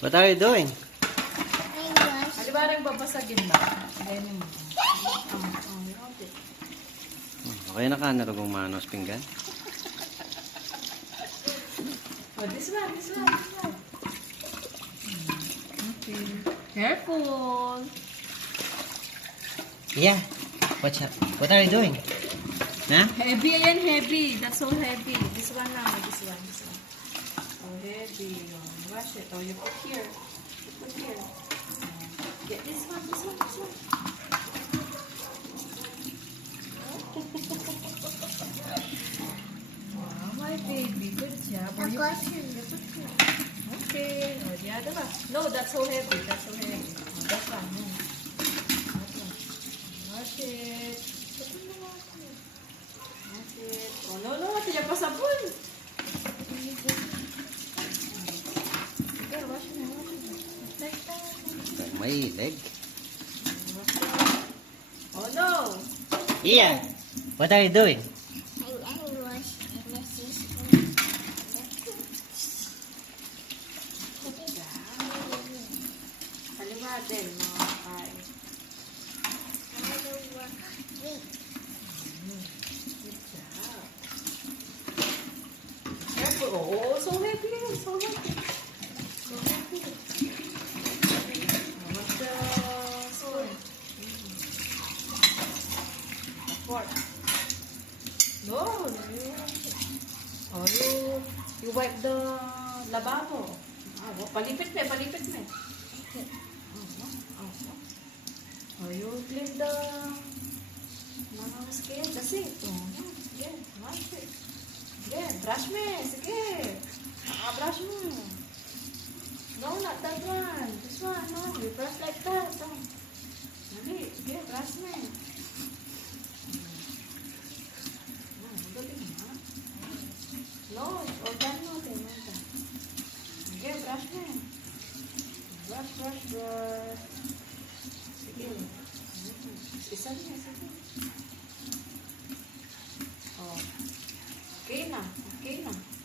What are you doing? Di ba rin babasagin ba? Ganyan mo. Okay na ka, narugong manos pinggan. Oh, this one. Okay. Careful. Yeah. What are you doing? Huh? Heavy, ayan, heavy. That's so heavy. This one lang, this one. Oh, heavy. Oh, wash it. Oh, you put here. Get this one. Wow, my baby. Good job. Oh, you put here. Okay. Oh, the other one. No, that's so heavy. Oh, that one. No. That one. Wash it. Put in the water. Wash it. Oh, no. Tidak pa sabon. Okay, wash it. Like that. May leg. Oh, no. Yeah. What are you doing? Kaliwa din, mga kain. Good job. Careful. Oh, so heavy. What's the spoon? Fork. No. Oh, you wipe the lababo. Palipit me. Oh, you clean the skin. That's it. Oh, yeah. Wash it. Yeah, brush me. Sige. Brush mo. No, not that one. This one. No, you brush like that. Oh. Dali. Sige, brush me. No, all done mo. Sige, brush me. Brush. Sige. Isa niya. Oh. Okay na.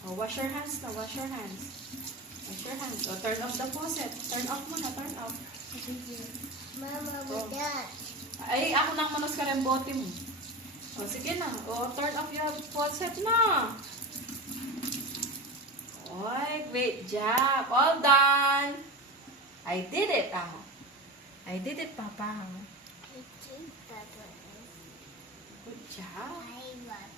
Oh, wash your hands na. Wash your hands. Oh, turn off the faucet. Turn off muna. Mama, Oh. Dad. Ay, ako nang manos ka rin bote mo. Oh, sige na. Oh, turn off your faucet na. Oy, great job. All done. I did it, Amo. I did it, Papa. I think that was Good job. I was